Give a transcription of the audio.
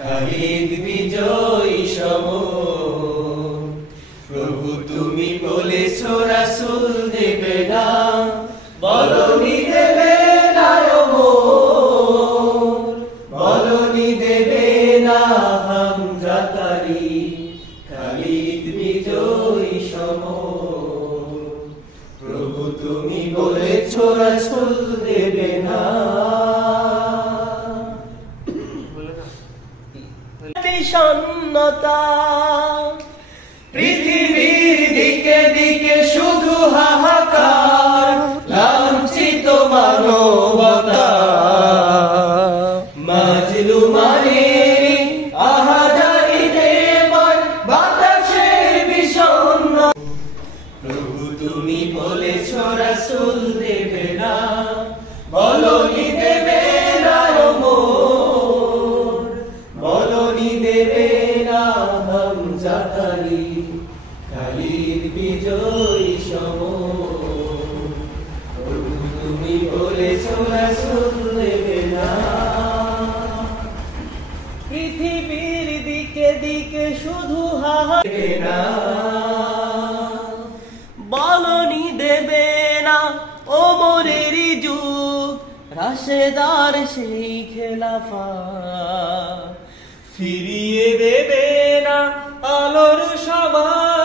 খালিদ বিজয়ী সম প্রভু তুমি বলেছ রাসূল দেবে না বলনি দেবে না বলনি দেবে না হামজা তারি খালিদ বিজয়ী সম প্রভু তুমি বলেছ রাসূল দেবে না বিষণ্ণতা পৃথিবীর দিকে দিকে শুধু হাহাকার লাঞ্ছিত মানবতা মাজলুমানের আহাজারিদের বাতাসের বিষণ্ণ প্রভু তুমি বলেছ রাসূল দেবে না বলনি দেবে না বলনি দেবে না হামজা তারি খালিদ বিজয়ী সম প্রভু তুমি বলেছ রাসূল দেবে না পৃথিবীর দিকে দিকে শুধু হাহাকার না বলনি দেবে না ওমরের যুগ রাশেদার সেই খেলাফা ফিরিয়ে দেবে না আলোর সভা